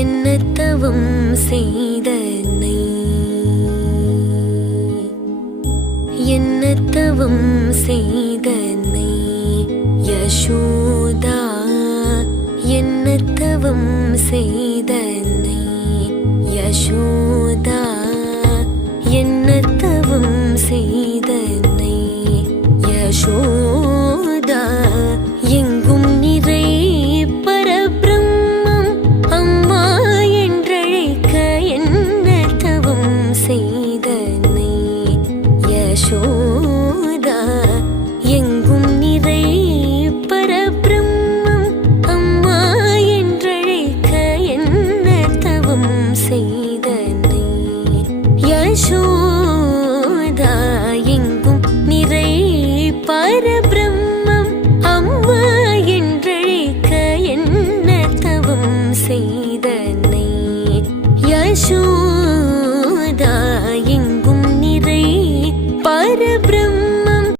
என்ன தவம் செய்தனை, என்ன தவம் செய்தனை யசோதா, என்ன தவம் செய்தனை யசோதா, என்ன தவம் செய்தனை யசோதா. எங்கும் நிறை பரபிரம்மம் அம்மா என்றழைக்க என்ன தவம் செய்தனை யசோதா. எங்கும் நிறை பரபிரம்மம் அம்மா என்றழைக்க என்ன தவம் செய்தனை யசோதா. எங்கும் நிறை பரபிரம்மம் அம்மா என்றழைக்க என்ன தவம் செய்தனை யசோதா.